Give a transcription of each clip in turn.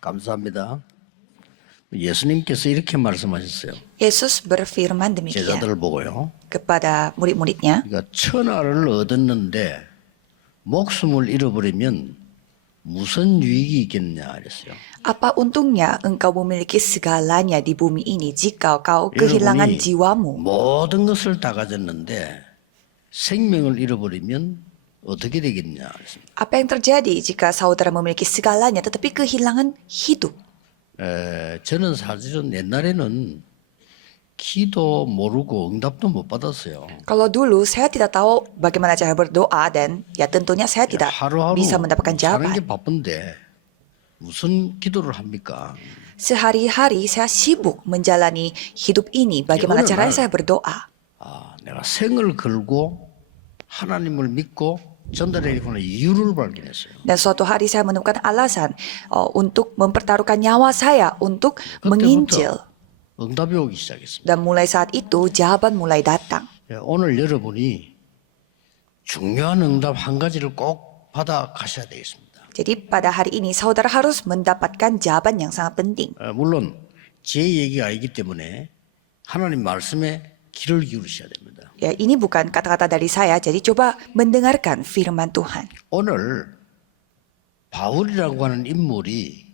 감사합니다. 예수님께서 이렇게 말씀하셨어요. Yesus berfirman demikian 제자들을 보고요. kepada murid-muridnya, 그러니까 천하를 얻었는데 목숨을 잃어버리면 무슨 유익이 있겠냐 그랬어요. apa untungnya engkau memiliki segalanya di bumi ini jika kau kehilangan 여러분이 jiwamu? 모든 것을 다 가졌는데 생명을 잃어버리면 어떻게 되겠냐 그랬습니다. Apa yang terjadi jika saudara memiliki segalanya tetapi kehilangan hidup? 저는 사실은 옛날에는 기도 모르고 응답도 못 받았어요. Kalau dulu saya tidak tahu bagaimana cara berdoa dan ya tentunya saya tidak 하루하루 bisa mendapatkan 사는 게 jawaban. 바쁜데 무슨 기도를 합니까? Sehari-hari saya sibuk menjalani hidup ini. Bagaimana 오늘 caranya 날- saya berdoa? 내가 생을 걸고 하나님을 믿고 전달해야겠구나 이유를 발견했어요. Dan suatu hari saya menemukan alasan untuk mempertaruhkan nyawa saya untuk menginjil. 응답이 오기 시작했습니다. Dan mulai saat itu jawaban mulai datang. 오늘 여러분이 중요한 응답 한 가지를 꼭 받아 가셔야 되겠습니다. Jadi pada hari ini saudara harus mendapatkan jawaban yang sangat penting. 물론 제 얘기가 아니기 때문에 하나님 말씀에 귀를 기울이셔야 됩니다. Ya, ini bukan kata-kata dari saya, jadi coba mendengarkan firman Tuhan. 오늘 바울이라고 하는 인물이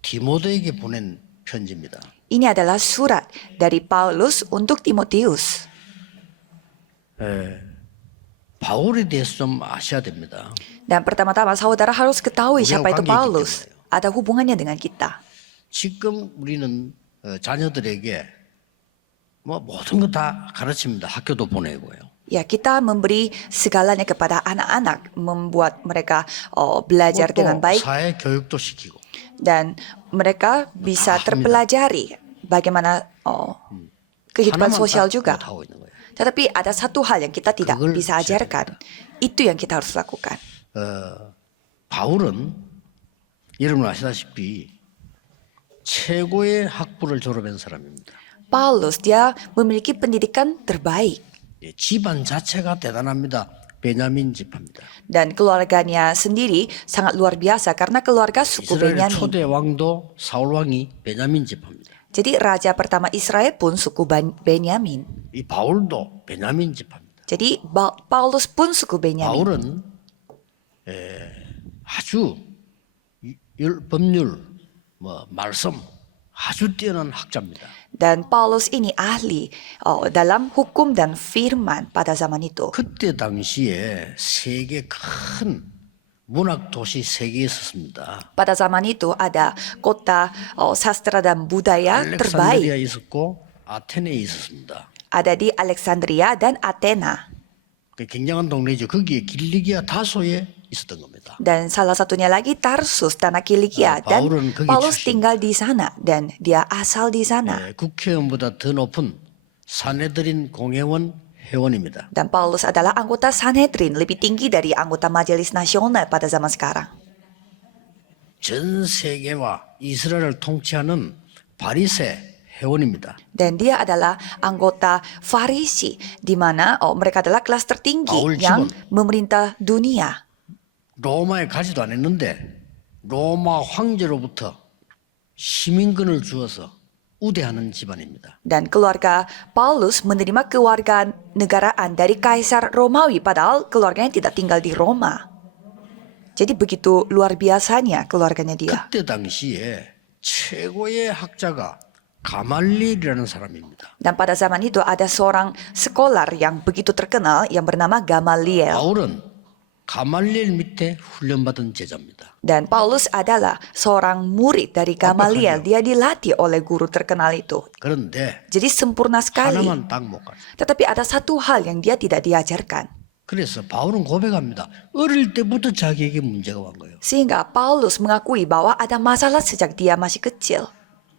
디모데에게 보낸 편지입니다. Ini adalah surat dari Paulus untuk Timotius. 바울에 대해서 좀 아셔야 됩니다. Dan pertama-tama saudara harus ketahui Beliau siapa itu 관계있기 Paulus. 때문에요. Ada hubungannya dengan kita. 지금 우리는 자녀들에게 뭐 모든 거 다 가르칩니다. 학교도 보내고요. Ya, kita memberi segalanya kepada anak-anak, membuat mereka belajar dengan 또 baik 사회 교육도 시키고. dan mereka bisa 합니다. terpelajari bagaimana kehidupan 하나만 sosial 딱 juga. 못하고 있는 거예요. Tetapi ada satu hal yang kita tidak 그걸 bisa 해야 ajarkan. Itu yang kita harus lakukan. 바울은 여러분 아시다시피 최고의 학부를 졸업한 사람입니다. Paulus, dia memiliki pendidikan terbaik. 집안 자체가 대단합니다. 베냐민 집합니다. Dan keluarganya sendiri sangat luar biasa karena keluarga suku 이스라엘 Benyamin. 초대 왕도 사울 왕이 베냐민 집합니다. Jadi raja pertama Israel pun suku Benyamin. 이 바울도 베냐민 집합니다. Jadi Paulus pun suku Benyamin. 바울은 아주 법률, 말씀 아주 뛰어난 학자입니다. Dan Paulus ini ahli dalam hukum dan firman pada zaman itu. 그때 당시에 세계 큰 문학 도시 세 개 있었습니다. Pada zaman itu ada kota sastra dan budaya terbaik. 알렉산드리아에 있었고 아테네에 있었습니다. Ada di Alexandria dan Athena. 굉장한 동네죠. 거기에 길리기아 다소에 있었던 겁니다. Dan salah satunya lagi Tarsus, tanah Kilikia. Dan Paul은 거기 Paulus 출신. tinggal di sana dan dia asal di sana. 국회의원보다 더 높은 사내들인 공회원 회원입니다. Dan Paulus adalah anggota Sanhedrin, lebih tinggi dari anggota Majelis Nasional pada zaman sekarang. 전 세계와 이스라엘을 통치하는 바리새 회원입니다. Dan dia adalah anggota Farisi, di mana mereka adalah kelas tertinggi Paul yang Simon. memerintah dunia. 로마에 가지도 않았는데 로마 황제로부터 시민권을 주어서 우대하는 집안입니다. Dan keluarga Paulus menerima kewarganegaraan dari Kaisar Romawi, padahal keluarganya tidak tinggal di Roma. Jadi begitu luar biasanya keluarganya dia. 그때 당시에 최고의 학자가 가말리엘이라는 사람입니다. Dan pada zaman itu ada seorang sekolar yang begitu terkenal yang bernama Gamaliel. 바울은 가말리엘 밑에 훈련받은 제자입니다. Dan Paulus adalah seorang murid dari Gamaliel. Dia dilatih oleh guru terkenal itu. 그런데 Jadi sempurna sekali. 하나만 딱 못 가르쳐. Tetapi ada satu hal yang dia tidak diajarkan. 그래서 바울은 고백합니다. 어릴 때부터 자기에게 문제가 온 거예요. Sehingga Paulus mengakui bahwa ada masalah sejak dia masih kecil.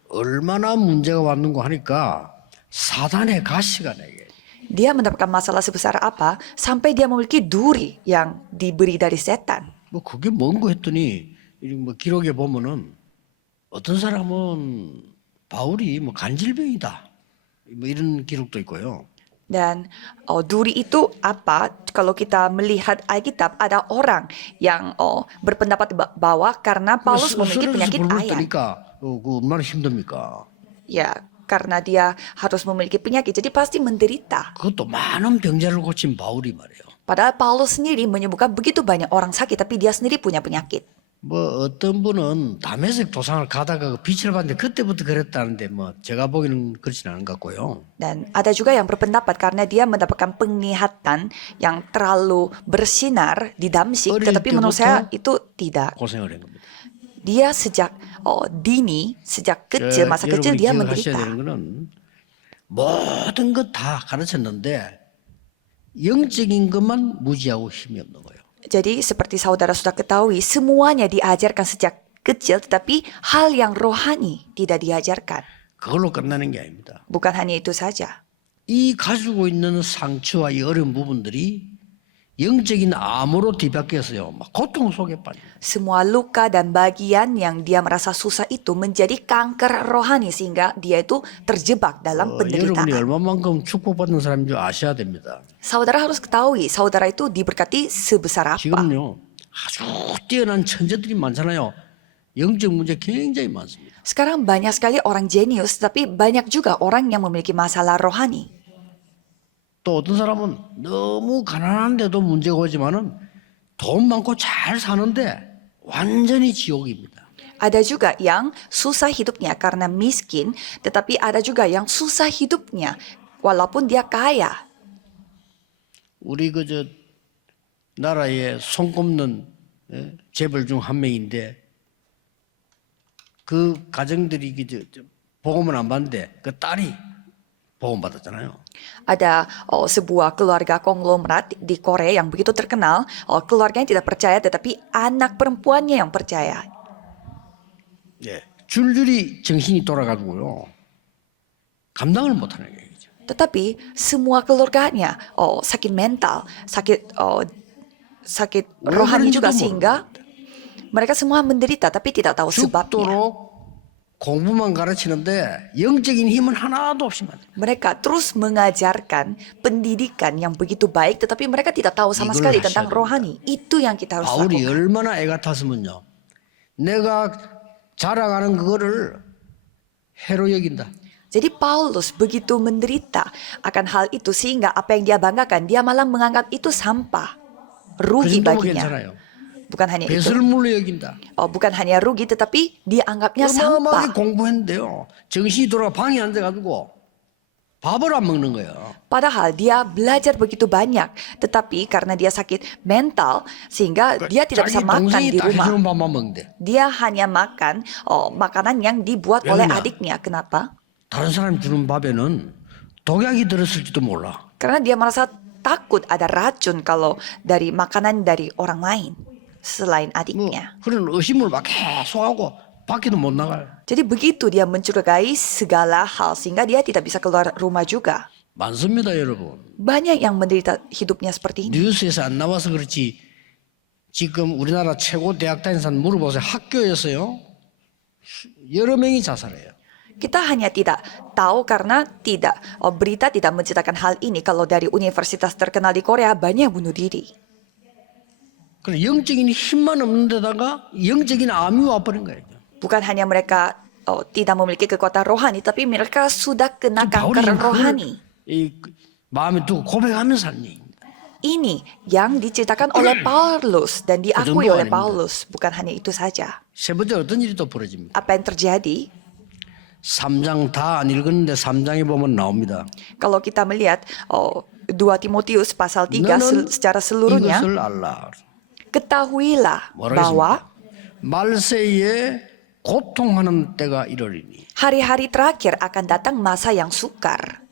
얼마나 문제가 왔는고 하니까 사단의 가시가 내게. Dia mendapatkan masalah sebesar apa sampai dia memiliki duri yang diberi dari setan. 뭐 그게 뭔고 했더니 뭐 기록에 보면은 어떤 사람은 바울이 뭐 간질병이다. 뭐 이런 기록도 있고요. Dan duri itu apa? Kalau kita melihat Alkitab ada orang yang berpendapat bahwa karena Paulus memiliki 쓰러져서 penyakit 불불 ayan. 뜨니까 그 얼마나 힘듭니까? Ya, karena dia harus memiliki penyakit, jadi pasti menderita. 그것도 많은 병자를 고친 바울이 말이에요. Padahal Paulus sendiri menyembuhkan begitu banyak orang sakit, tapi dia sendiri punya penyakit. 뭐 어떤 분은 다메섹 도상을 가다가 그 빛을 봤는데 그때부터 그랬다는데 뭐 제가 보기에는 그렇진 않은 것 같고요. Dan ada juga yang berpendapat karena dia mendapatkan penglihatan yang terlalu bersinar di Damsyik, 어릴 tetapi menurut saya 때부터 itu tidak. 고생을 한 겁니다. Dia sejak sejak kecil, masa kecil dia 여러분이 기억하셔야 menderita. 되는 거는 모든 것 다 가르쳤는데 영적인 것만 무지하고 힘이 없는 거예요. Jadi seperti saudara sudah ketahui, semuanya diajarkan sejak kecil, tetapi hal yang rohani tidak diajarkan. 그걸로 끝나는 게 아닙니다. Bukan hanya itu saja. 이 가지고 있는 상처와 이 어려운 부분들이 영적인 암으로 뒤바뀌었어요. 막 고통 속에 빠져. Semua luka dan bagian yang dia merasa susah itu menjadi kanker rohani sehingga dia itu terjebak dalam 여러분이 penderitaan. 얼마만큼 축복받는 사람인 줄 아셔야 됩니다. Saudara harus ketahui, saudara itu diberkati sebesar apa. 지금요 아주 뛰어난 천재들이 많잖아요. 영적 문제 굉장히 많습니다. Sekarang banyak sekali orang jenius, tapi banyak juga orang yang memiliki masalah rohani. 또 어떤 사람은 너무 가난한데도 문제가 오지만은 돈 많고 잘 사는데 완전히 지옥입니다. Ada juga yang susah hidupnya karena miskin, tetapi ada juga yang susah hidupnya walaupun dia kaya. 우리 그저 나라의 손꼽는 재벌 중 한 명인데 그 가정들이 복음을 안 받는데 그 딸이 복음 받았잖아요. Ada sebuah keluarga konglomerat di Korea yang begitu terkenal, keluarganya tidak percaya tetapi anak perempuannya yang percaya. 예, 줄줄이 정신이 돌아가고요. 감당을 못하는 얘기죠. Tetapi semua keluarganya sakit mental, sakit rohani juga sehingga mereka semua menderita tapi tidak tahu sebabnya. 죽도록 공부만 가르치는데 영적인 힘은 하나도 없지만 Mereka terus mengajarkan pendidikan yang begitu baik tetapi mereka tidak tahu sama 이걸 sekali 하셔야 tentang 됩니다. rohani. Itu yang kita harus 바울이 lakukan. 얼마나 애 같았으면요. 내가 자랑하는 그거를 해로 여긴다. Jadi Paulus begitu menderita akan hal itu sehingga apa yang dia banggakan dia malah menganggap itu sampah, 그 rugi 정도면 baginya. 괜찮아요. Bukan hanya itu, 배설물로 여긴다. bukan hanya rugi tetapi dia anggapnya 어마어마하게 sampah. 공부했는데요. 정신이 돌아 방에 앉아가지고 밥을 안 먹는 거예요. Padahal dia belajar begitu banyak, tetapi karena dia sakit mental sehingga dia tidak bisa 자기 makan 동생이 di 딱 rumah. 해주는 밥만 먹는데 Dia hanya makan makanan yang dibuat 왜 oleh 그러냐? adiknya. Kenapa? 다른 사람이 주는 밥에는 독약이 들었을지도 몰라. Karena dia merasa takut ada racun kalau dari makanan dari orang lain selain 뭐 adiknya. 그런 의심을 막 계속 하고 밖에도 못 나가요. Jadi begitu dia mencurigai segala hal sehingga dia tidak bisa keluar rumah juga. 많습니다, 여러분. Banyak yang menderita hidupnya seperti ini. 뉴스에서 안 나와서 그렇지 지금 우리나라 최고 대학 다닌 사람 물어보세요. 학교에서요. 여러 명이 자살해요. Kita hanya tidak tahu karena berita tidak menceritakan hal ini. Kalau dari universitas terkenal di Korea banyak yang bunuh diri. 그래 영적인 힘만 없는 데다가 영적인 암이 와버린 거예요. Bukan hanya mereka tidak memiliki kekuatan rohani, tapi mereka sudah kena 바울이 kanker 그걸 rohani. 마음에 두고 고백하면서 하는 얘기입니다. Ini yang diceritakan oleh Paulus dan diakui 정도 oleh 아닙니다. Paulus. Bukan hanya itu saja. 세 번째 어떤 일이 또 벌어집니다. Apa yang terjadi? 3장 다 안 읽었는데 3장에 보면 나옵니다. Kalau kita melihat 2 Timotius pasal 3 너는 secara seluruhnya, 이것을 알라. ketahuilah 뭐라고 bahwa 말세에 고통하는 때가 이르리니. hari-hari terakhir akan datang masa yang sukar.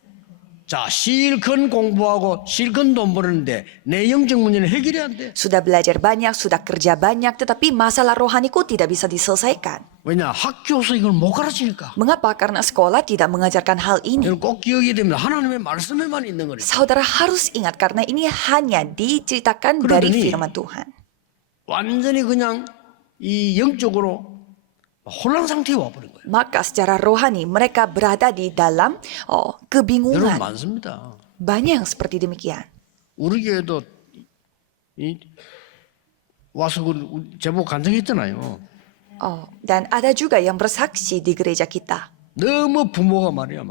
자, 실컷 공부하고 실컷 돈 버는데 내 영적 문제는 해결이 안 돼. Sudah belajar banyak, sudah kerja banyak, tetapi masalah rohaniku tidak bisa diselesaikan. 왜냐? 학교에서 이걸 못 가르치니까. Mengapa? Karena sekolah tidak mengajarkan hal ini. 이걸 꼭 기억해야 됩니다. 하나님의 말씀에만 있는 거니까. Saudara harus ingat karena ini hanya diceritakan dari 그러더니 firman Tuhan. 완전히 그냥 이 영적으로 혼란 상태에 와버린 거예요. Maka secara rohani mereka berada di dalam 여러분 kebingungan. 많습니다. Banyak yang seperti demikian. 우리 교회도 와서 제목 간증했잖아요. Dan ada juga yang bersaksi di gereja kita. 너무 부모가 말이야,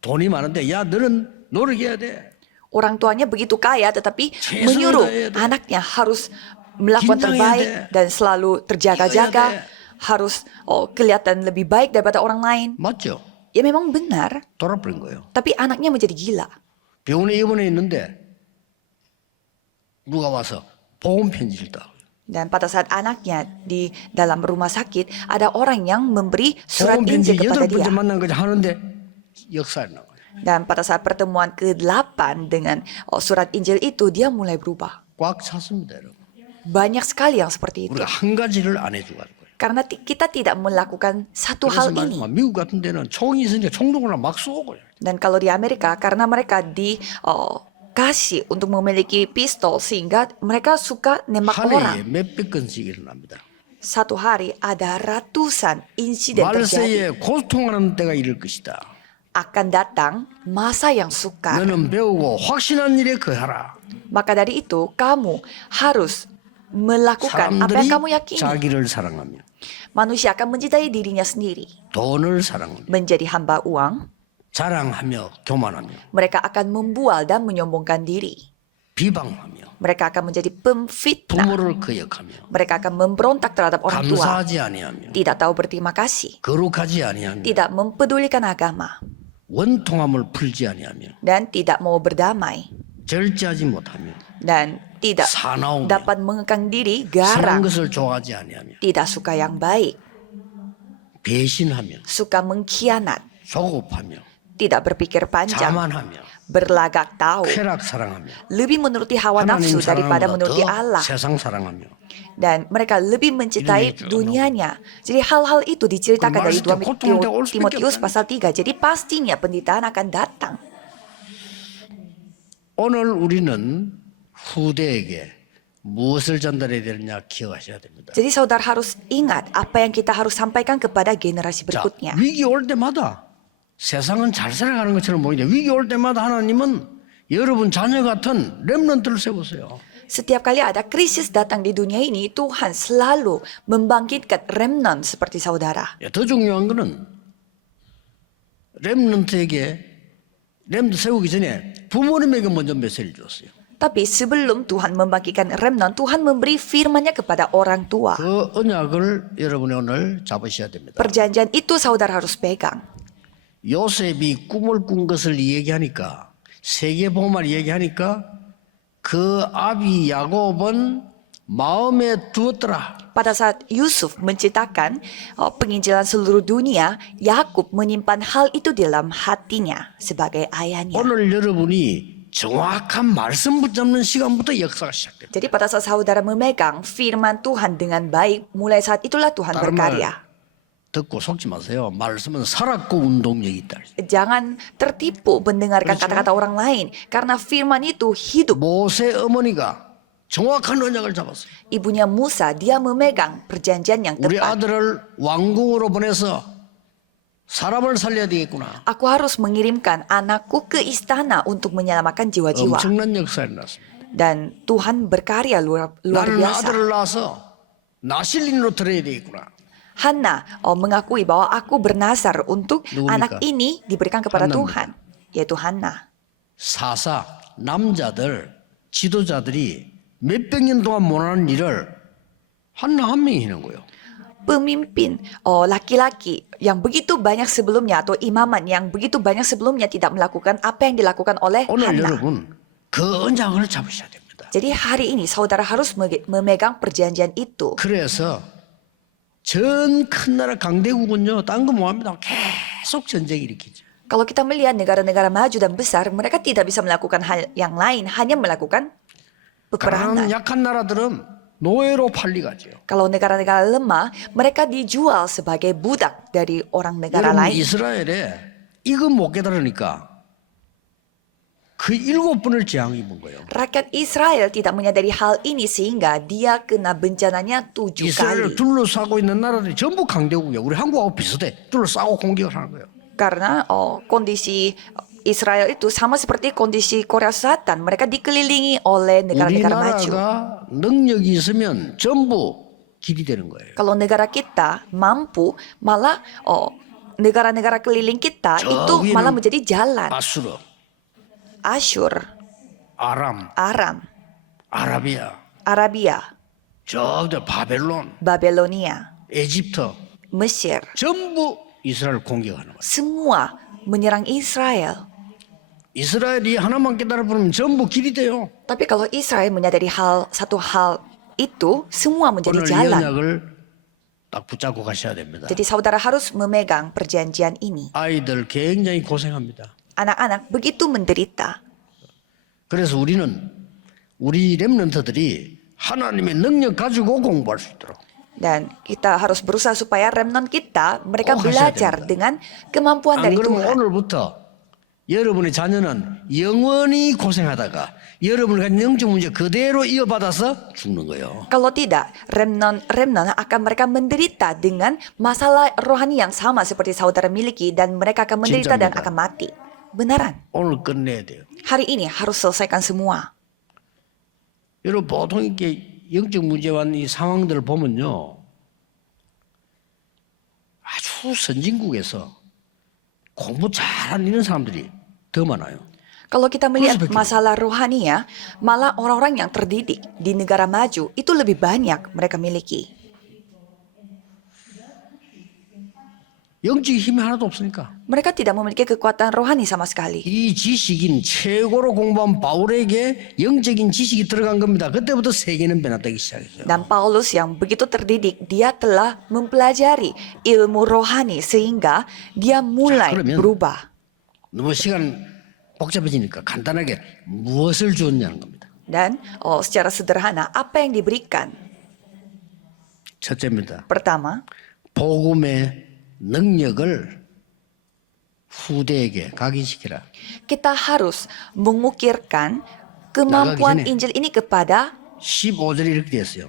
돈이 많은데 야 너는 노력해야 돼. Orang tuanya begitu kaya tetapi 최선을 menyuruh 다해야 돼. anaknya harus melakukan 긴장해야 terbaik 돼. dan selalu terjaga-jaga, 뛰어야 돼. harus kelihatan lebih baik daripada orang lain. 맞죠? Ya memang benar, 돌아버린 거예요. tapi anaknya menjadi gila. 병원에 입원해 있는데 누가 와서 보험 편지를 딱. Dan pada saat anaknya di dalam rumah sakit, ada orang yang memberi surat 보험 편지 Injil kepada 8번째 dia. 만난 거지 하는데 역사에 나와요. Dan pada saat pertemuan ke-8 dengan surat Injil itu, dia mulai berubah. 꽉 찼습니다, 여러분. Banyak sekali yang seperti itu. 우리가 한 가지를 안 해주고 할 거예요. Karena kita tidak melakukan satu 그래서 hal ini. 말이야, 미국 같은 데는 총이 있으니까 총동으로 막 쏘고요. Dan kalau di Amerika, karena mereka dikasih untuk memiliki pistol, sehingga mereka suka nembak 한 orang. 해에 몇백 건씩 일어납니다. Satu hari ada ratusan insiden terjadi. 말세에 고통하는 때가 이를 것이다. Akan datang masa yang sukar. 너는 배우고 확신한 일에 거하라. Maka dari itu, kamu harus melakukan apa 사람들이 yang kamu yakini. 자기를 사랑하며 Manusia akan mencintai dirinya sendiri, 돈을 사랑하며 menjadi hamba uang. 자랑하며 교만하며 Mereka akan membual dan menyombongkan diri. 비방하며 Mereka akan menjadi pemfitnah. 부모를 거역하며 Mereka akan memberontak terhadap orang tua. 감사하지 아니하며 Tidak tahu berterima kasih. 거룩하지 아니하며 Tidak mempedulikan agama. 원통함을 풀지 아니하며 Dan tidak mau berdamai. 절제하지 못하며 Dan tidak 사나우며 dapat mengekang diri, 선한 garang. 것을 좋아하지 아니하며 Tidak suka yang baik. 배신하며 Suka mengkhianat. 조급하며 Tidak berpikir panjang. 자만하며 Berlagak tahu. 쾌락 사랑하며 Lebih menuruti hawa 하나님 nafsu daripada 사랑보다 menuruti 더 Allah. 세상 사랑하며 Dan mereka lebih mencintai 이런 얘기 dunianya. Jadi hal-hal itu diceritakan 그 dari 말씀 2 때 고통할 때가 올 수밖에 Timotius 없다는 pasal 3. Jadi pastinya penderitaan akan datang. 오늘 우리는 후대에게 무엇을 전달해야 되느냐 기억하셔야 됩니다. Jadi saudara harus ingat apa yang kita harus sampaikan kepada generasi 자, berikutnya. 위기 올 때마다 세상은 잘 살아가는 것처럼 보이는데 위기 올 때마다 하나님은 여러분 자녀 같은 렘넌트를 세우세요. Setiap kali ada krisis datang di dunia ini, Tuhan selalu membangkitkan remnant seperti saudara. 더 중요한 거는 렘넌트에게 렘넌트 세우기 전에 부모님에게 먼저 메시지를 줬어요. Tapi sebelum Tuhan membangkitkan remnant, Tuhan memberi firman-Nya kepada orang tua. 그 언약을 여러분이 오늘 잡으셔야 됩니다. Perjanjian itu saudara harus pegang. 요셉이 꿈을 꾼 것을 얘기하니까 세계복음을 얘기하니까 그 아비 야곱은 마음에 두었더라. Pada saat Yusuf menceritakan penginjilan seluruh dunia, Yakub menyimpan hal itu di dalam hatinya sebagai ayahnya. 오늘 여러분이 정확한 말씀 붙잡는 시간부터 역사가 시작됩니다. Jadi pada saat saudara memegang firman Tuhan dengan baik, mulai saat itulah Tuhan 다른 말 berkarya. 듣고 속지 마세요. 말씀은 살았고 운동력이 있다. Jangan tertipu mendengarkan 그렇죠? kata-kata orang lain, karena firman itu hidup. 모세 어머니가 정확한 언약을 잡았어요. Ibunya Musa, dia memegang perjanjian yang 우리 tepat. 아들을 왕궁으로 보내서 사람을 살려야 되겠구나. Aku harus mengirimkan anakku ke istana untuk menyelamatkan jiwa-jiwa. 엄청난 역사가 일어났습니다. Dan Tuhan berkarya luar 나는 biasa. 아들을 낳아서 나실린으로 들어야 되겠구나. Hana mengakui bahwa aku bernazar untuk 누굽니까? anak ini diberikan kepada 한나입니다. Tuhan, yaitu Hana. 사사 남자들 지도자들이 몇백 년 동안 못하는 일을 한나 한 명이 하는 거예요. Pemimpin laki-laki yang begitu banyak sebelumnya atau imaman yang begitu banyak sebelumnya tidak melakukan apa yang dilakukan oleh 오늘 Hana. 여러분 그 언약을 잡으셔야 됩니다. Jadi hari ini saudara harus memegang perjanjian itu. 그래서 전 큰 나라 강대국은요 딴 거 뭐합니다. 계속 전쟁 일으키죠. Kalau kita melihat negara-negara maju dan besar, mereka tidak bisa melakukan hal yang lain, hanya melakukan 가난한 peperangan. 약한 나라들은 노예로 팔리가죠. Kalau negara-negara lemah, mereka dijual sebagai budak dari orang negara 여러분 lain. 이스라엘에 이거 못 깨달으니까 그 7번을 재앙 입은 거예요. Rakyat Israel tidak menyadari hal ini sehingga dia kena bencananya 7 이스라엘을 kali. 둘러싸고 있는 나라들이 전부 강대국이에요. 우리 한국하고 비슷해. 둘러싸고 공격을 하는 거예요. Karena kondisi Israel itu sama seperti kondisi Korea Selatan. Mereka dikelilingi oleh negara-negara maju. 우리나라가 능력이 있으면 전부 길이 되는 거예요. Kalau negara kita mampu, malah negara-negara keliling kita 저 itu 위에는 malah menjadi jalan. 아수르, Asyur, 아람, Aram, 아라비아, Arabia, 저들 바벨론, Babelonia, 에집트 Mesir. 전부 이스라엘 공격하는 거예요. Semua menyerang Israel. 이스라엘이 하나만 깨달아 부르면 전부 길이 돼요. Tapi kalau Israel menyadari satu hal itu, semua menjadi 오늘 이 jalan. 언약을 딱 붙잡고 가셔야 됩니다. Jadi saudara harus memegang perjanjian ini. 아이들 굉장히 고생합니다. Anak-anak begitu menderita. 그래서 우리 렘넌트들이 하나님의 능력 가지고 공부할 수 있도록 Dan kita harus berusaha supaya remnant kita, mereka hasil belajar 됩니다. dengan kemampuan 안 dari 그러면 Tuhan. 오늘부터 여러분의 자녀는 영원히 고생하다가 여러분이 가진 영적 문제 그대로 이어받아서 죽는 거예요. Kalau tidak, remnant akan mereka menderita dengan masalah rohani yang sama seperti saudara miliki dan mereka akan menderita dan 진짜입니다. akan mati. Benaran. 오늘 끝내야 돼요. Hari ini harus selesaikan semua. 여러분 보통 이렇게 영적 문제와 이 상황들을 보면요. 아주 선진국에서 공부 잘하는 이런 사람들이 더 많아요. Kalau kita melihat begitu. masalah rohani ya, malah orang-orang yang terdidik di negara maju itu lebih banyak mereka miliki. 영적 힘이 하나도 없으니까. Mereka tidak memiliki kekuatan rohani sama sekali. 이 지식인 최고로 공부한 바울에게 영적인 지식이 들어간 겁니다. 그때부터 세계는 변화되기 시작했어요. Dan Paulus yang begitu terdidik, dia telah mempelajari ilmu rohani sehingga dia mulai 그러면 berubah. 너무 시간 복잡해지니까 간단하게 무엇을 주었냐는 겁니다. Dan secara sederhana, apa yang diberikan? 첫째입니다. Pertama, 복음의 능력을 후대에게 각인시키라. kita harus mengukirkan kemampuan 전에. Injil ini kepada 15절에 이렇게 되었어요.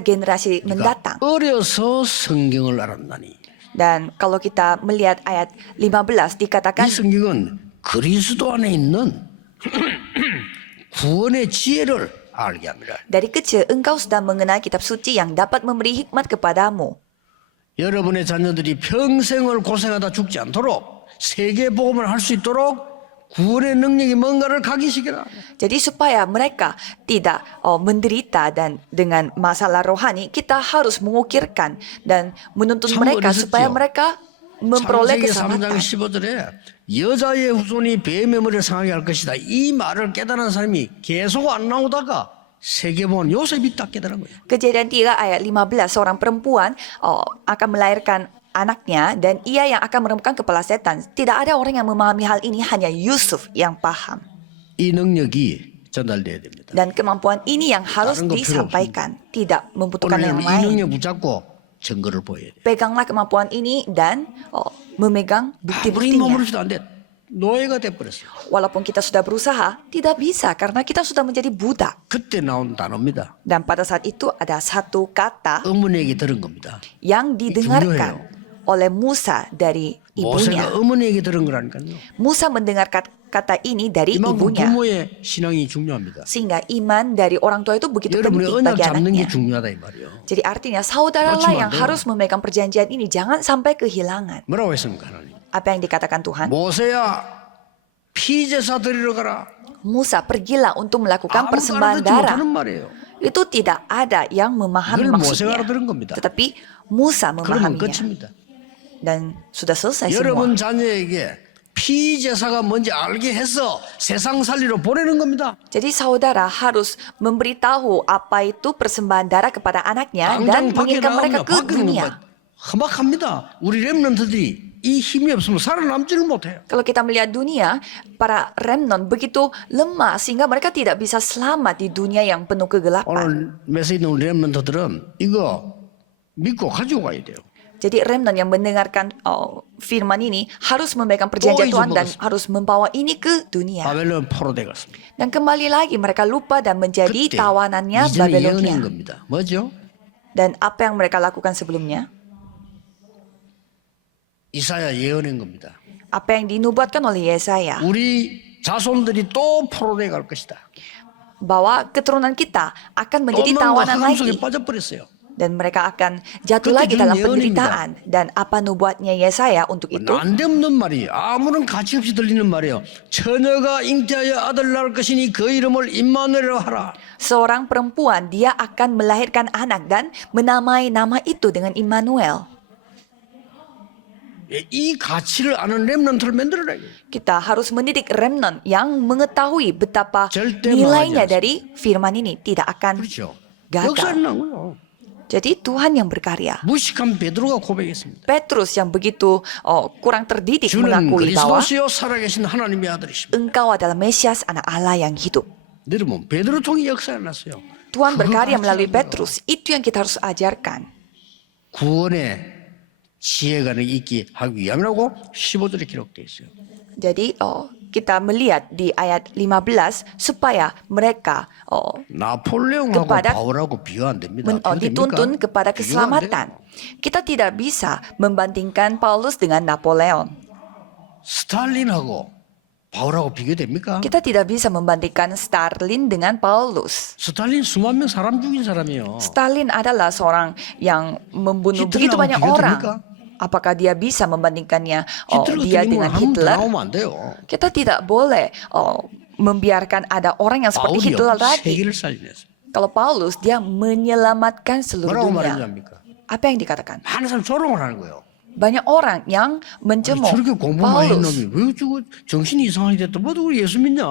generasi mendatang. 어려서 성경을 알았나니. Dan kalau kita melihat ayat 15 dikatakan 이 성경은 그리스도 안에 있는 구원의 지혜를 알게 합니다. dari kecil engkau sudah mengenal kitab suci yang dapat memberi hikmat kepadamu. 여러분의 자녀들이 평생을 고생하다 죽지 않도록 세계 복음을 할 수 있도록 구원의 능력이 뭔가를 각인시켜라. Jadi supaya mereka tidak menderita dan dengan masalah rohani, kita harus mengukirkan dan menuntun 참 mereka 어리석지요. supaya mereka memperoleh 창세기 3장 keselamatan. 15절에 여자의 후손이 뱀의 머리를 상하게 할 것이다. 이 말을 깨달은 사람이 계속 안 나오다가 세계복음 요셉이 딱 깨달은 거예요. Kejadian 3 ayat 15, seorang perempuan akan melahirkan anaknya dan ia yang akan meremukkan kepala setan. Tidak ada orang yang memahami hal ini, hanya Yusuf yang paham. 이 능력이 전달돼야 됩니다. Dan kemampuan ini yang harus 다른 거 필요 disampaikan, tidak membutuhkan 오늘 yang 이 lain. 능력 붙잡고 증거를 보여야 돼. Peganglah kemampuan ini dan memegang 아무리 bukti-buktinya. 머무르지도 안 돼. 노예가 돼버렸어요. Walaupun kita sudah berusaha, tidak bisa karena kita sudah menjadi budak. 그때 나온 단어입니다. Dan pada saat itu ada satu kata 어머니에게 들은 겁니다. yang didengarkan oleh Musa dari ibunya. 모세가 어머니에게 들은 거라니까요. Musa mendengar kata ini dari 이만큼 ibunya. 부모의 신앙이 중요합니다. Sehingga iman dari orang tua itu begitu 여러분의 penting 언약 bagi 잡는 게 anaknya. 중요하다 이 말이에요. Jadi artinya saudaralah 놓치면 yang 안 돼요. harus memegang perjanjian ini. Jangan sampai kehilangan. 뭐라고 했습니까 하나님? Apa yang dikatakan Tuhan? 모세야 피제사 드리러 가라. Musa, pergilah untuk melakukan 아무도 persembahan 알아듣지 darah. 못하는 말이에요. Itu tidak ada yang memahami 그걸 maksudnya. 모세가 알아들은 겁니다. Tetapi Musa 그러면 memahaminya. 끝입니다. Dan sudah selesai semua. 여러분 자녀에게 피제사가 뭔지 알게 해서 세상 살리러 보내는 겁니다. Jadi saudara harus memberitahu apa itu persembahan darah kepada anaknya dan 당장 밖에 mengirimkan mereka 나가면 ke 밖에는 dunia. 험악합니다. 우리 렘넌트들이 이 힘이 없으면 살아남지를 못해요. Kalau kita melihat dunia, para remnant begitu lemah sehingga mereka tidak bisa selamat di dunia yang penuh kegelapan. 오늘 메시지 있는 우리 렘넌트들은 이거 믿고 가지고 가야 돼요. Jadi remnant yang mendengarkan firman ini harus memegang perjanjian 또 Tuhan dan 잊어먹었어요. harus membawa ini ke dunia. 바벨론 포로돼 갔습니다. Dan kembali lagi mereka lupa dan menjadi 그때 tawanannya 이전에 예언한 Babelonia. 겁니다. 뭐죠? Dan apa yang mereka lakukan sebelumnya? 이사야 예언한 겁니다. apa yang dinubuatkan oleh Yesaya, 우리 자손들이 또 포로되어 갈 것이다. bahwa keturunan kita akan menjadi 또 tawanan 흑암 속에 lagi. 빠져버렸어요. Dan mereka akan jatuh 그때 lagi 주는 dalam 예언입니다. penderitaan. Dan apa nubuatnya Yesaya untuk itu? 난데없는 말이 아무런 가치 없이 들리는 말이에요. 처녀가 잉태하여 아들 낳을 것이니 그 이름을 임마누엘이라 하라. Seorang perempuan, dia akan melahirkan anak dan menamai nama itu dengan Immanuel. 이 가치를 아는 렘넌트를 만들어라. Kita harus mendidik remnant yang mengetahui betapa 절대 nilainya 망하지 dari firman ini tidak akan 그렇죠. gagal. 역사는 난 거예요. Jadi Tuhan yang berkarya. 무식한 베드로가 고백했습니다. Petrus yang begitu kurang terdidik 주는 mengakui bahwa 그리스도시요 살아계신 하나님의 아들이십니다. engkau adalah Mesias, anak Allah yang hidup. 여러분 베드로 통해 역사를 났어요. Tuhan berkarya 그거 melalui 가지고 Petrus. Itu yang kita harus ajarkan. 구원의 지혜가 있게 하기 위함이라고 15절에 기록되어 있어요. Jadi kita melihat di ayat 15 supaya mereka 나폴레옹하고 kepada 바울하고 비교 안 됩니다. 비교 됩니까? dituntun kepada 비교가 안 keselamatan. 돼요. Kita tidak bisa membandingkan Paulus dengan Napoleon. 스탈린하고 바울하고 비교됩니까? Kita tidak bisa membandingkan Stalin dengan Paulus. 스탈린 수만 명 사람 죽인 사람이에요. Stalin adalah seorang yang membunuh Hitler하고 begitu banyak orang. 비교됩니까? Apakah dia bisa membandingkannya 히틀러 dia 같은 dengan 경우는 한번 더 Hitler? 나오면 안 돼요. Kita tidak boleh membiarkan ada orang yang seperti Hitler 바울이요 tadi. 세계를 살리면서 Kalau Paulus, dia menyelamatkan seluruh 뭐라고 말하는지 dunia. 압니까? Apa yang dikatakan? 많은 사람 조롱을 하는 거예요. Banyak orang yang 아니, mencemooh 저렇게 공부 많이 한 Paulus. 놈이 왜 저거 정신이 이상하게 됐다. 뭐도 우리 예수 믿냐?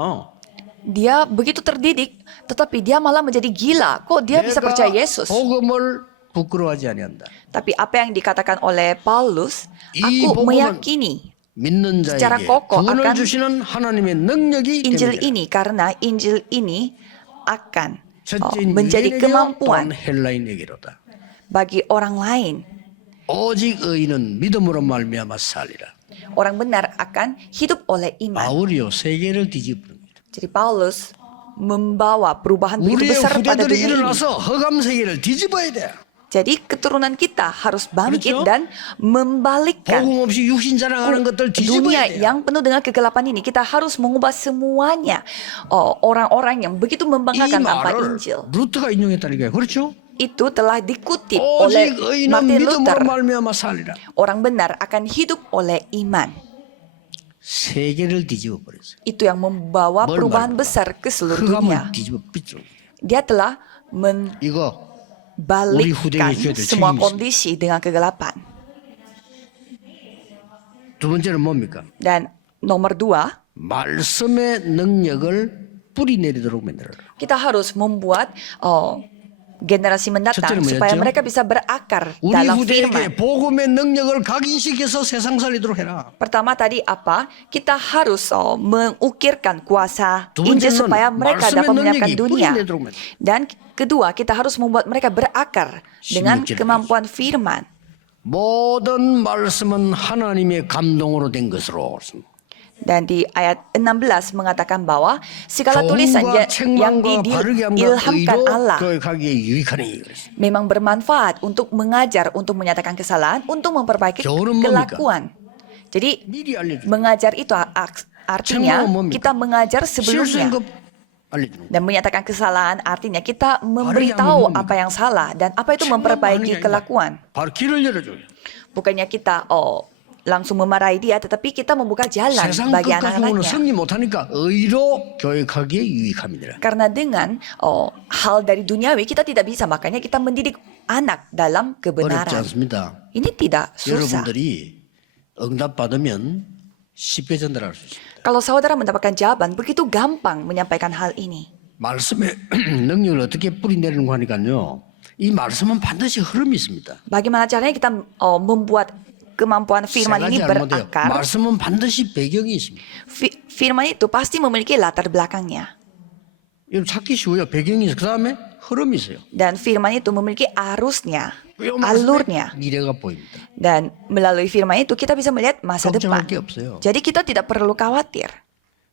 Dia begitu terdidik, tetapi dia malah menjadi gila. Kok dia bisa percaya Yesus? 복음을 부끄러워하지 아니한다. Tapi apa yang dikatakan oleh Paulus, 이 aku 복음은 meyakini 믿는 secara 자에게 kokoh 구원을 akan 주시는 하나님의 능력이 Injil 때문이다. ini karena Injil ini akan 첫째인 menjadi 유대인에게요, kemampuan 또한 헬라인에게로다. bagi orang lain. 오직 의인은 믿음으로 말미암아 살리라. Orang benar akan hidup oleh iman. 바울이요 세계를 뒤집습니다. Jadi Paulus membawa perubahan begitu 우리의 besar pada 후대들이 dunia ini. 일어나서 허감 세계를 뒤집어야 돼. Jadi keturunan kita harus bangkit 그렇죠? dan membalikkan 복음 없이 육신 자랑하는 것들 뒤집어야 dunia 돼요. yang penuh dengan kegelapan ini. Kita harus mengubah semuanya. Orang-orang yang begitu 이 membanggakan tanpa 말을 Injil. 루터가 인용했다니까요. 그렇죠? Itu telah dikutip oleh 오직 의인은 Martin 믿음으로 Luther. 말미암아 살리라. Orang benar akan hidup oleh iman. 세계를 뒤집어 버렸어요. Itu yang membawa 뭘 perubahan 말합니까? besar ke seluruh dunia. 흑암을 뒤집어 삐뚤어. Dia telah 이거 membalikkan 후대에게 줘야 될 semua 책임이 kondisi dengan kegelapan. 두 번째는 뭡니까? Dan nomor 2, 말씀의 능력을 뿌리 내리도록 만들어라. kita harus membuat generasi mendatang 첫째는 supaya 뭐였죠? mereka bisa berakar 우리 dalam 후대에게 firman. 복음의 능력을 각인시켜서 세상 살리도록 해라. Pertama tadi apa? Kita harus mengukirkan kuasa 두 Injil 번째는 supaya mereka 말씀의 dapat menyiapkan 능력이 dunia. 뿌리 내도록 만들어라. Dan kedua, kita harus membuat mereka berakar dengan 16절 kemampuan firman. 모든 말씀은 하나님의 감동으로 된 것으로. Dan di ayat 16 mengatakan bahwa segala tulisan 교훈과 yang 책망과 바르게 함과 diilhamkan 의로 Allah 교육하기에 유익하니. memang bermanfaat untuk mengajar, untuk menyatakan kesalahan, untuk memperbaiki 교훈은 뭡니까? kelakuan. Jadi 미리 알려줘. mengajar itu artinya 책망은 뭡니까? kita mengajar 실수한 sebelumnya. 거 알려주는 거. Dan menyatakan kesalahan artinya kita yang memberitahu 뭡니까? apa yang salah dan apa itu memperbaiki kelakuan. 바로 길을 열어줘요. Bukannya kita langsung memarahi dia, tetapi kita membuka jalan 세상 bagi 것 가지고는 anak-anaknya. 승리 못하니까 의로 교육하기에 유익합니다. Karena dengan hal dari duniawi kita tidak bisa, makanya kita mendidik anak dalam 어렵지 kebenaran. 않습니다. Ini tidak susah. 여러분들이 응답받으면 쉽게 전달할 수 있습니다. Kalau saudara mendapatkan jawaban, begitu gampang menyampaikan hal ini. 말씀의 능력을 어떻게 뿌리내리는 거 하니까요. 이 말씀은 반드시 흐름이 있습니다. Bagaimana caranya kita membuat kemampuan 세 firman 가지 ini 알못해요. berakar? 말씀은 반드시 배경이 있습니다. Firman itu pasti memiliki latar belakangnya. 이거 찾기 쉬워요. 배경이 있어요. 그 다음에 흐름이 있어요. Dan firman itu memiliki arusnya, 이 alurnya. 말씀에 미래가 보입니다. Dan melalui firman itu kita bisa melihat masa depan. 걱정할 게 없어요. Jadi kita tidak perlu khawatir.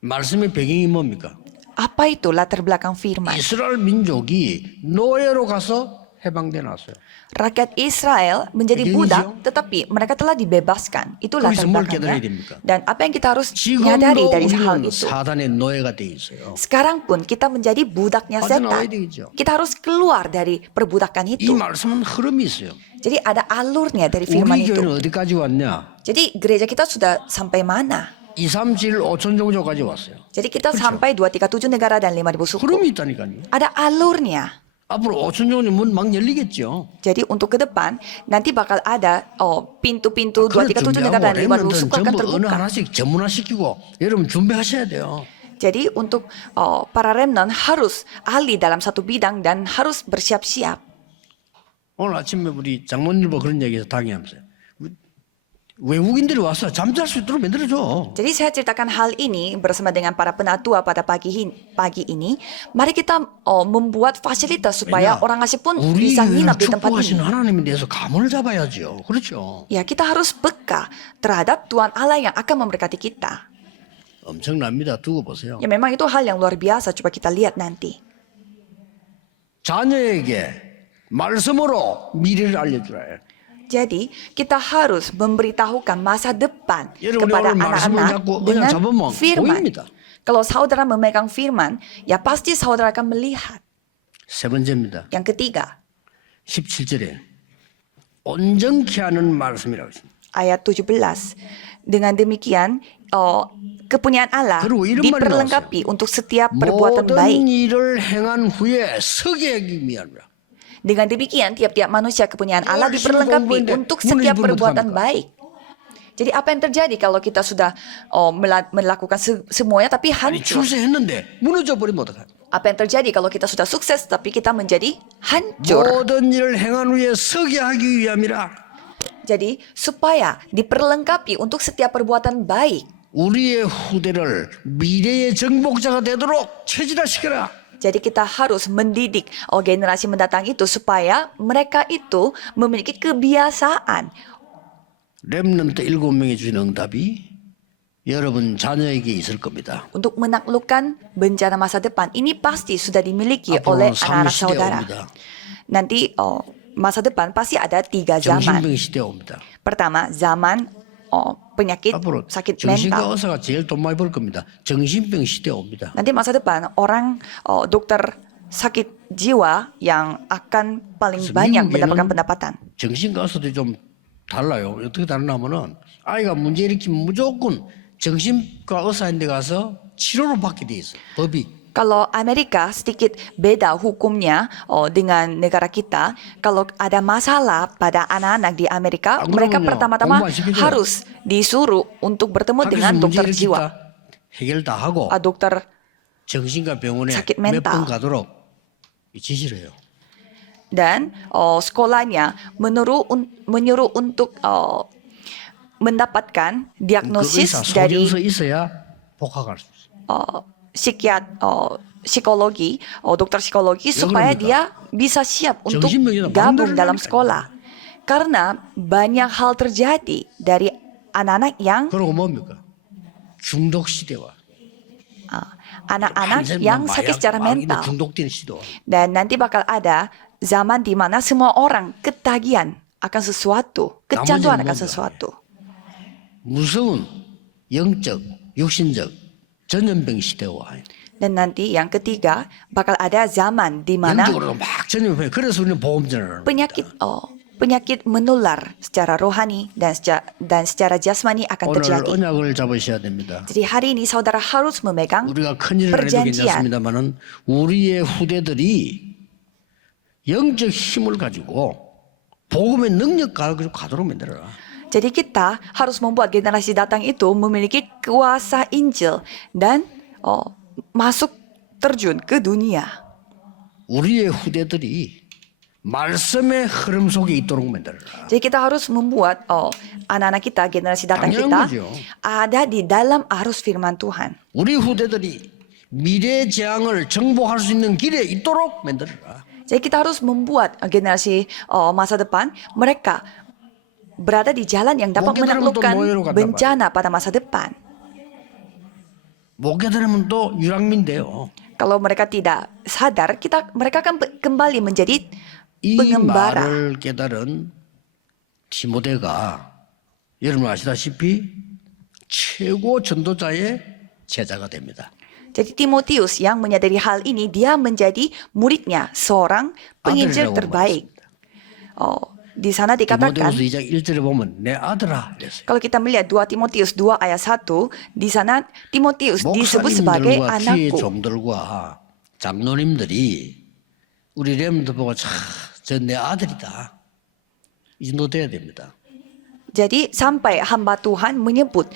말씀의 배경이 뭡니까? Apa itu latar belakang firman? 이스라엘 민족이 노예로 가서 해방돼 놨어요. Rakyat Israel menjadi Begini, budak, Jo. tetapi mereka telah dibebaskan. Itulah 거기서 뭘 깨달아야 belakangnya. 됩니까? Dan apa yang kita harus nyadari 지금도 dari hal 우리는 itu? 사단의 노예가 돼 있어요. Sekarang pun kita menjadi budaknya 빠져나와야 setan. 되겠죠. Kita harus keluar dari perbudakan 이 itu. 말씀은 흐름이 있어요. Jadi ada alurnya dari firman 우리 itu. 교회는 어디까지 왔냐? Jadi gereja kita sudah sampai mana? 2, 3, 7, 5천 종족까지 왔어요. Jadi kita sampai 237 negara dan 5.000 suku. 흐름이 있다니까요. Ada alurnya. 앞으로 5천 종족 문막 열리겠죠. Jadi untuk ke depan nanti bakal ada pintu-pintu 그걸 237 negara dan 5.000 렘넌트는 suku akan 전부 어느 terbuka. 하나씩 전문화시키고 여러분 준비하셔야 돼요. Jadi untuk para remnant harus ahli dalam satu bidang dan harus bersiap-siap. 오늘 아침에 우리 장모님도 그런 얘기해서 당해하면서요. 외국인들이 와서 잠잘 수 있도록 만들어줘. Jadi saya ceritakan hal ini bersama dengan para penatua pada pagi ini. Mari kita membuat fasilitas supaya orang asing pun 우리 bisa 교회를 nginap di tempat 축복하시는 ini. 하나님에 대해서 감언을 잡아야죠. 그렇죠. Ya, kita harus peka terhadap Tuhan Allah yang akan memberkati kita. 엄청납니다. 두고 보세요. Ya, memang itu hal yang luar biasa. Coba kita lihat nanti. 자녀에게 말씀으로 미래를 알려주라. Jadi, kita harus memberitahukan masa depan 여러분이 kepada 오늘 말씀을 anak-anak 잡고 그냥 dengan 잡으면 firman. 보입니다. Kalau saudara memegang firman, ya pasti saudara akan melihat. 세 번째입니다. Yang ketiga, 17절에 온전케 하는 말씀이라고 있습니다. ayat 17. Dengan demikian, kepunyaan Allah 그리고 이런 말이 diperlengkapi untuk setiap perbuatan 모든 baik. 일을 행한 후에 서게 하기 위함이라. Dengan demikian, tiap-tiap manusia kepunyaan Allah 열심히 diperlengkapi 공부했는데 untuk 문을 setiap 입으면 perbuatan 어떡합니까? baik. Jadi apa yang terjadi kalau kita sudah melakukan semuanya tapi 아니 hancur? 출세했는데 무너져 버리면 어떡해? Apa yang terjadi kalau kita sudah sukses tapi kita menjadi hancur? 모든 일을 행한 후에 서게 하기 위함이라. Jadi supaya diperlengkapi untuk setiap perbuatan baik. 우리의 후대를 미래의 정복자가 되도록 체질화시켜라. Jadi kita harus mendidik generasi mendatang itu supaya mereka itu memiliki kebiasaan. 렘넌트 7명이 주신 응답이 여러분 자녀에게 있을 겁니다. Untuk menaklukkan bencana masa depan ini pasti sudah dimiliki 앞으로는 oleh 3 anak-anak 시대 saudara. 옵니다. Nanti masa depan pasti ada 3 zaman. 정신병 시대 옵니다. Pertama, zaman penyakit 앞으로 sakit 정신과 mental. 의사가 제일 돈 많이 벌 겁니다. 정신병 시대 옵니다. Nanti masa depan orang dokter sakit jiwa yang akan paling 그래서 banyak 미국에는 mendapatkan pendapatan. 정신과 의사도 좀 달라요. 어떻게 다르냐면은 아이가 문제 일으키면 무조건 정신과 의사인데 가서 치료를 받게 돼 있어요. 법이. Kalau Amerika sedikit beda hukumnya dengan negara kita. Kalau ada masalah pada anak-anak di Amerika, 안 mereka 그러면요, pertama-tama 공부 안 시켜줘요. harus disuruh untuk bertemu 학교에서 dengan 문제 dokter jiwa, 일으키다 해결 다 하고 dokter 정신과 병원에 sakit 몇 번 mental. 가도록 지시를 해요. Dan sekolahnya menyuruh untuk mendapatkan 그 diagnosis 의사 dari 소견서 있어야 복학할 수 있어요. psikologi, dokter psikologi supaya 그럽니까? dia bisa siap untuk 정신병이나 gabung 마음대로 dalam 하니까요. sekolah. Karena banyak hal terjadi dari anak-anak yang 그러고 뭡니까? 중독 시대와 anak-anak yang sakit secara mental. 중독된 시도. Dan nanti bakal ada zaman di mana semua orang ketagihan akan sesuatu, kecanduan akan 뭔가? sesuatu. 무서운 영적, 육신적 전염병 시대와 Dan nanti yang ketiga bakal ada zaman di mana 영적으로도 막 전염해. 그래서 우리는 보험전을 penyakit menular secara rohani dan secara jasmani akan 오늘 terjadi. 언약을 잡으셔야 됩니다. Jadi hari ini saudara harus memegang 우리가 큰 일을 해도 perjanjian. 괜찮습니다만은 우리의 후대들이 영적 힘을 가지고 복음의 능력 가지고 가도록 만들어라. Jadi kita harus membuat generasi datang itu memiliki kuasa Injil dan masuk terjun ke dunia. 우리의 후대들이 말씀의 흐름 속에 있도록 만들어라. Jadi kita harus membuat anak-anak kita, generasi datang 당연한 kita 거죠. ada di dalam arus firman Tuhan. 우리 후대들이 미래 재앙을 정복할 수 있는 길에 있도록 만들어라. Jadi kita harus membuat generasi masa depan mereka berada di jalan yang dapat 목회 들으면 또 menaklukkan 뭐로 간단 bencana pada masa depan. 목회 들으면 또 유랑민돼요. Kalau mereka tidak sadar, mereka akan kembali menjadi 이 pengembara. 말을 깨달은 디모데가 여러분 아시다시피 최고 전도자의 제자가 됩니다. Jadi Timotius yang menyadari hal ini, dia menjadi muridnya, seorang penginjil 아들이라고 terbaik. Di sana dikatakan, 디모데후서 2장 1절에 보면 내 아들아 그랬어요. kalau kita melihat 2 Timotius 2 ayat 1, di sana Timotius disebut sebagai 목사님들과 뒤에 anakku. 종들과 장로님들이 우리 렘들 보고 저 내 아들이다. 이 정도 돼야 됩니다. Jadi sampai hamba Tuhan menyebut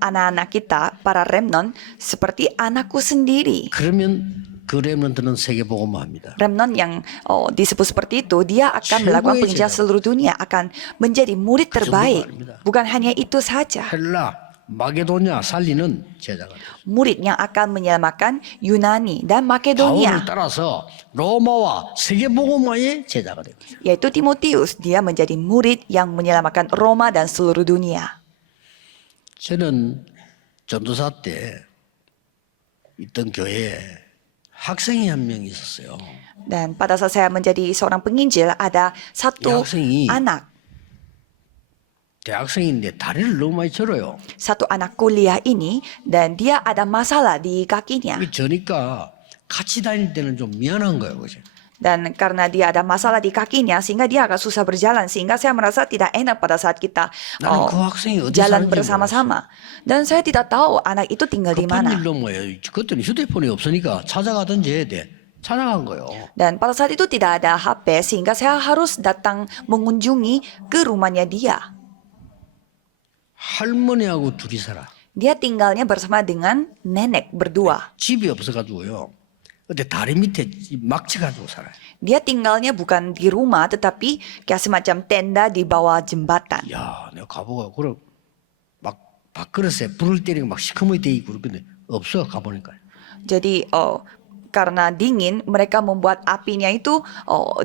anak-anak kita, para remnon, seperti anakku sendiri. 그러면 그 렘넌트는 세계복음화합니다. Remnon yang disebut seperti itu, dia akan melakukan penginjilan seluruh dunia, akan menjadi murid terbaik. Bukan hanya itu saja. 헬라, 마게도냐 살리는 제자가 돼요. Murid yang akan menyelamatkan Yunani dan 바울을 Makedonia, 따라서 로마와 세계복음화의 제자가 돼요. yaitu Timotius. Dia menjadi murid yang menyelamatkan Roma dan seluruh dunia. 저는 전도사 때 있던 교회에 학생이 한 명 있었어요. Dan pada saat saya menjadi seorang penginjil, ada satu 학생이 anak, 대학생인데 다리를 너무 많이 절어요. satu anak kuliah ini, dan dia ada masalah di kakinya. 이게 저니까 같이 다닐 때는 좀 미안한 거예요, 그죠? Dan karena dia ada masalah di kakinya, sehingga dia agak susah berjalan. Sehingga saya merasa tidak enak pada saat kita 나는 그 학생이 어디 jalan 사는지 bersama-sama. Dan saya tidak tahu anak itu tinggal di 급한 mana. 일로 뭐예요? 그때는 휴대폰이 없으니까 찾아가든지 해야 돼. 찾아간 거예요. Dan pada saat itu tidak ada HP, sehingga saya harus datang mengunjungi ke rumahnya dia. 할머니하고 둘이 살아. Dia tinggalnya bersama dengan nenek berdua. 집이 없어가지고요. 근데 다리 밑에 막지 가지고 살아요. Dia tinggalnya bukan di rumah, tetapi kayak semacam tenda di bawah jembatan. 야, 내가 가보고 그래 막 밥그릇에 불을 때리고 막 시커멓게 돼 있고 그런데 없어 가보니까. Jadi karena dingin, mereka membuat apinya itu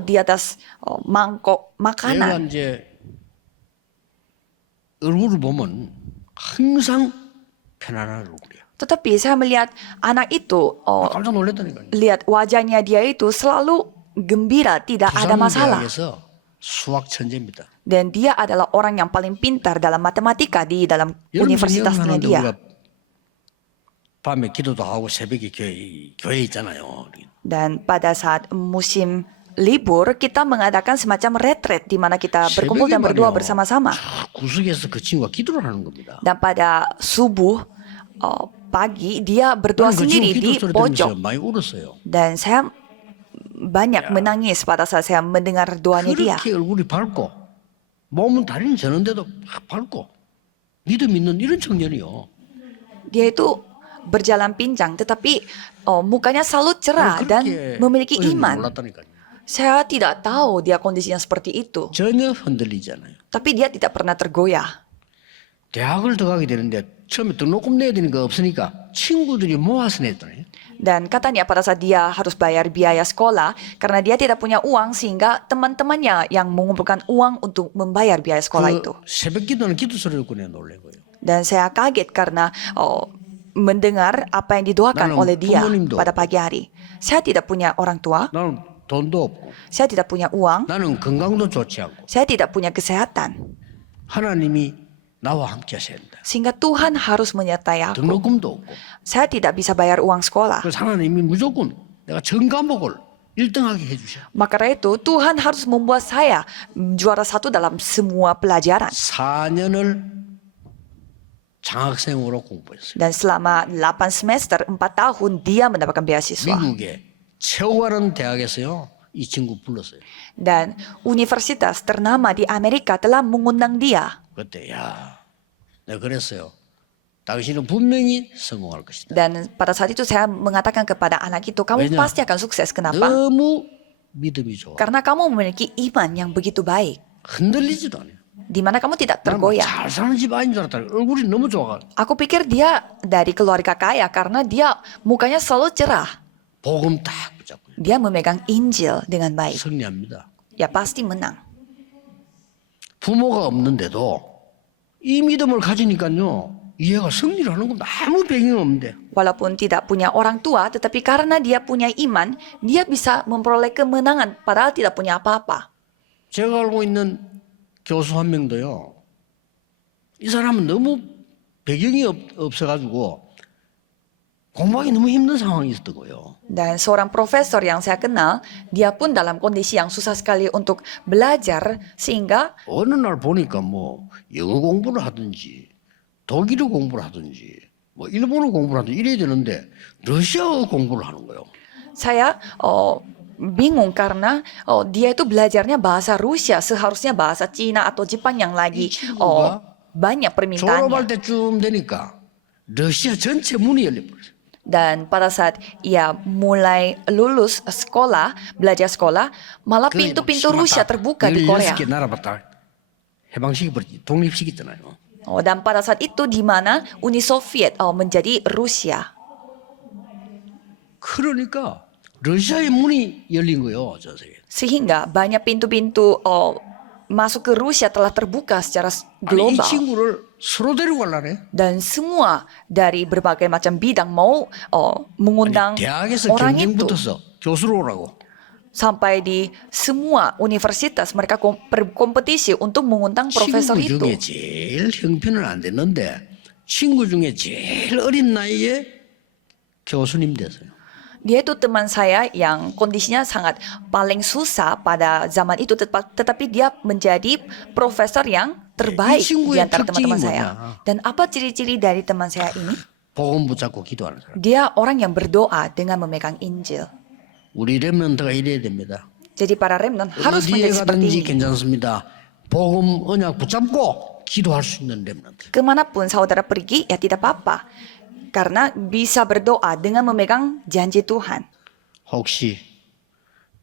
di atas mangkok 내가 makanan. 이제 얼굴을 보면 항상 편안한 얼굴이야. Tetapi saya melihat anak itu, 깜짝 놀랐다니까요. lihat wajahnya dia itu selalu gembira, tidak ada masalah. 부산대학에서 수학 천재입니다. Dan dia adalah orang yang paling pintar dalam matematika di dalam 여러분 universitasnya 생각하는데 dia. 우리가 밤에 기도도 하고 새벽에 교회 있잖아요. Dan pada saat musim libur, kita mengadakan semacam retreat di mana kita berkumpul dan berdoa bersama-sama. 구석에서 그 친구가 기도를 하는 겁니다. Dan pada subuh pagi, dia berdoa 나는 그 sendiri 친구 di 기도 소리 pojok. 들으면서 많이 울었어요. Dan saya banyak menangis pada saat saya mendengar doanya dia. 그렇게 얼굴이 밝고 몸은 다리는 저는데도 밝고 믿음 있는 이런 청년이요. Dia itu berjalan pincang, tetapi mukanya selalu cerah dan memiliki iman. 몰랐다니까요. Saya tidak tahu dia kondisinya seperti itu. 전혀 흔들리지 않아요. Tapi dia tidak pernah tergoyah. 대학을 들어가게 되는데 처음에 등록금 내야 되는 거 없으니까 친구들이 모아서 냈더니 Dan katanya pada saat dia harus bayar biaya sekolah, karena dia tidak punya uang, sehingga teman-temannya yang mengumpulkan uang untuk membayar biaya sekolah itu. 새벽 기도는 기도 소리를 듣고 내가 놀란 거예요. Dan saya kaget karena mendengar apa yang didoakan 나는 oleh dia 부모님도 pada pagi hari. Saya tidak punya orang tua, 나는 돈도 없고 saya tidak punya uang, 나는 건강도 좋지 않고 saya tidak punya kesehatan. 하나님이 나와 함께 하셔야 된다. Sehingga Tuhan harus menyertai aku. 등록금도 없고 Saya tidak bisa bayar uang sekolah. 그래서 하나님이 무조건 내가 전 과목을 1등하게 해주셔. Maka karena itu Tuhan harus membuat saya juara satu dalam semua pelajaran. 4년을 장학생으로 공부했어요. Dan selama 8 semester, 4 tahun dia mendapatkan beasiswa. 미국의 최고가는 대학에서요 이 친구 불렀어요. Dan universitas ternama di Amerika telah mengundang dia. 그때 야 내가 그랬어요. 당신은 분명히 성공할 것이다. Dan pada saat itu saya mengatakan kepada anak itu, kamu 왜냐? pasti akan sukses. Kenapa? 너무 믿음이 좋아. Karena kamu memiliki iman yang begitu baik, 흔들리지도 않아요. di mana kamu tidak 나는 tergoyah. 잘 사는 집 아닌 줄 알았다. 얼굴이 너무 좋아. Aku pikir dia dari keluarga kaya karena dia mukanya selalu cerah. 복음 딱 붙잡고 Dia memegang Injil dengan baik. 승리합니다. Ya pasti menang. 부모가 없는데도 이 믿음을 가지니까요 이해가 승리를 하는 겁니다. 아무 배경이 없는데. Walaupun tidak punya orang tua, tetapi karena dia punya iman, dia bisa memperoleh kemenangan padahal tidak punya apa-apa. 제가 알고 있는 교수 한 명도요. 이 사람은 너무 배경이 없어가지고 공부하기 너무 힘든 상황이 있었던 거예요. Dan seorang profesor yang saya kenal, dia pun dalam kondisi yang susah sekali untuk belajar sehingga 어느 날 보니까 뭐 영어 공부를 하든지 독일어 공부를 하든지 뭐 일본어 공부를 하든지 이래야 되는데 러시아어 공부를 하는 거예요. saya bingung karena dia itu belajarnya bahasa Rusia, seharusnya bahasa Cina atau Jepang yang lagi banyak permintaannya. 졸업할 때쯤 되니까 러시아 전체 문이 열려버렸어요. Dan pada saat ia mulai lulus sekolah, belajar sekolah, malah pintu-pintu Rusia terbuka di Korea. 16개 나라 다 해방시켜버렸지. 독립시켰잖아요. Dan pada saat itu di mana Uni Soviet menjadi Rusia. 그러니까 러시아의 문이 열린 거예요. 저 세계. Sehingga banyak pintu-pintu masuk ke Rusia telah terbuka secara 아니, 이 global. 친구를 서로 데려가려네. Dan semua dari berbagai macam bidang mau mengundang 대학에서 orang 경쟁 itu. 붙어서 교수로 오라고. Sampai di semua universitas mereka berkompetisi untuk mengundang profesor 친구 itu. 중에 제일 형편은 안 됐는데 친구 중에 제일 어린 나이에 교수님 됐어요. Dia itu teman saya yang kondisinya sangat paling susah pada zaman itu, tetapi dia menjadi profesor yang terbaik di antara teman-teman saya. Dan apa ciri-ciri dari teman saya ini? 복음 붙잡고 기도하는 사람. Dia orang yang berdoa dengan memegang Injil. 우리 렘넌트가 이래야 됩니다. Jadi para remnant harus 어디에 menjadi seperti 가든지 ini. 괜찮습니다. 복음 언약 붙잡고 기도할 수 있는 렘넌트. Kemanapun saudara pergi, ya tidak apa-apa. Karena bisa berdoa dengan memegang janji Tuhan. 혹시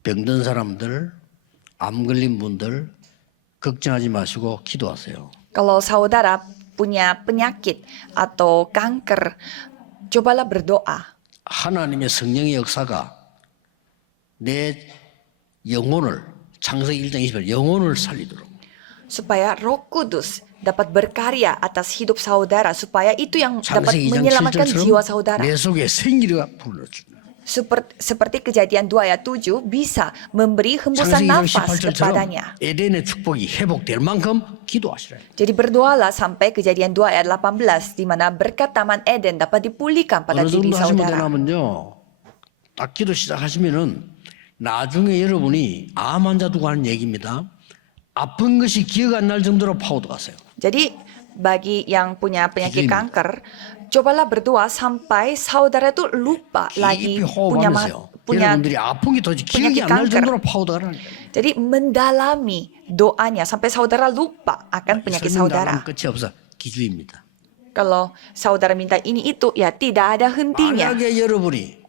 병든 사람들, 암 걸린 분들 걱정하지 마시고 기도하세요. Kalau saudara punya penyakit atau kanker, cobalah berdoa. 하나님의 성령의 역사가 내 영혼을 창세기 1장 20절 영혼을 살리도록 Supaya Roh Kudus dapat berkarya atas hidup saudara, supaya itu yang dapat 창세기 2장 menyelamatkan jiwa 7절처럼 saudara. 내 속에 생기가 불러준다. Seperti kejadian 2 ayat 7 bisa memberi hembusan 창세기 2장 nafas 18절처럼 kepadanya. 에덴의 축복이 회복될 만큼 기도하시라. Jadi berdoalah sampai kejadian 2 ayat 18 di mana berkat Taman Eden dapat dipulihkan pada 어느 diri 정도 하시면 saudara. 되냐면요. 딱 기도 시작하시면은 나중에 여러분이 암 환자 두고 하는 얘기입니다. 아픈 것이 기억 안 날 정도로 파고도 가세요. Jadi bagi yang punya penyakit kanker, cobalah berdoa sampai saudara itu lupa lagi 깊이 호흡하면서요. punya 여러분들이 아픈 게 도대체 기억이 penyakit 안 날 kanker. 정도로 파고도 가라니까요. Jadi mendalami doanya sampai saudara lupa akan penyakit saudara. 끝이 없어. 기주입니다. Kalau saudara minta ini itu, ya tidak ada hentinya. 만약에 여러분이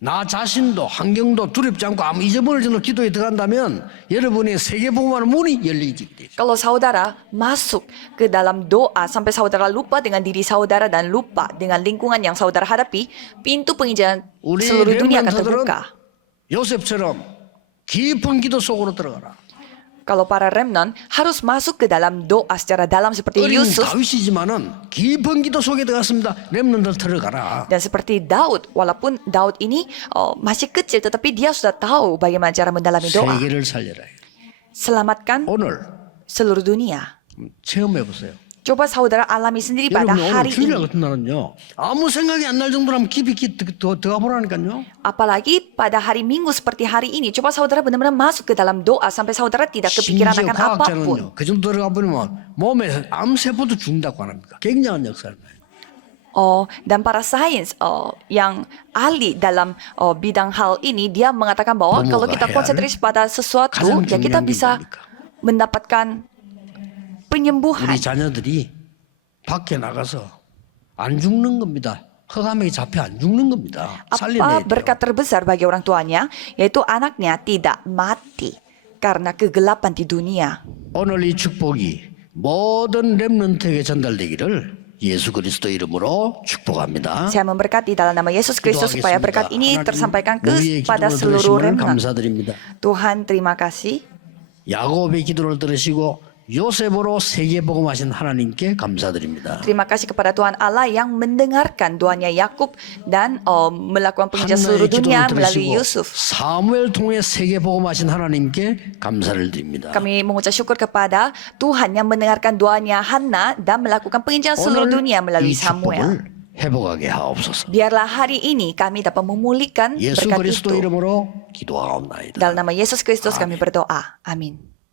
나 자신도 환경도 두렵지 않고 아무 잊어버릴 정도로 기도에 들어간다면 여러분의 세계복음하는 문이 열리게 돼요. Kalau saudara masuk ke dalam doa sampai saudara lupa dengan diri saudara dan lupa dengan lingkungan yang saudara hadapi, pintu penginjilan 우리 seluruh dunia akan 렘넌트들은 terbuka. 요셉처럼 깊은 기도 속으로 들어가라. Kalau para remnant harus masuk ke dalam doa secara dalam seperti 어린 Yusuf 다윗이지만은 깊은 기도 속에 들어갔습니다. 렘넌트들 들어가라. dan seperti Daud. Walaupun Daud ini masih kecil, tetapi dia sudah tahu bagaimana cara mendalami doa. 세계를 살려라. Selamatkan 오늘 seluruh dunia. 체험해 보세요. Coba saudara alami sendiri pada 여러분 오늘 hari 주일날 ini. 같은 날은요. 아무 생각이 안 날 정도로 한번 깊이 들어가 보라니까요. Apalagi pada hari Minggu seperti hari ini, coba saudara benar-benar masuk ke dalam doa sampai saudara tidak kepikiran 심지어 akan apapun. 과학자는요. 그 정도 들어가 버리면 몸에 암세포도 죽는다고 합니다. 굉장한 역사를 봐요. Dan para sains yang ahli dalam bidang hal ini, dia mengatakan bahwa Pemuka kalau kita heal, konsentrasi pada sesuatu, 가장 ya kita 중요한 게 bisa 뭡니까? mendapatkan penyembuhan. 우리 자녀들이 밖에 나가서 안 죽는 겁니다. 흑암에 잡혀 안 죽는 겁니다. 살려내야 Apa 돼요. berkat terbesar bagi orang tuanya, yaitu anaknya tidak mati karena kegelapan di dunia. 오늘 이 축복이 모든 렘넌트에게 전달되기를 예수 그리스도 이름으로 축복합니다. Saya memberkati dalam nama Yesus Kristus supaya berkat ini 하나님, tersampaikan 우리의 kepada 기도를 seluruh 들으심을 remnant. 감사드립니다. Tuhan terima kasih. 야곱의 기도를 들으시고 요셉으로 세계 복음하신 하나님께 감사드립니다. Terima kasih kepada Tuhan Allah yang mendengarkan doanya Yakub dan melakukan penginjilan seluruh 한나의 dunia 기도를 melalui 들으시고 Yusuf. 사무엘 통해 세계 복음하신 하나님께 감사를 드립니다. Kami mengucap syukur kepada Tuhan yang mendengarkan doanya Hana dan melakukan penginjilan seluruh 오늘 dunia melalui 이 Samuel. 축복을 회복하게 하옵소서. Biarlah hari ini kami dapat memulihkan 예수 berkat 그리스도 itu. 이름으로 기도하옵나이다. Dalam nama Yesus Kristus kami berdoa. Amin.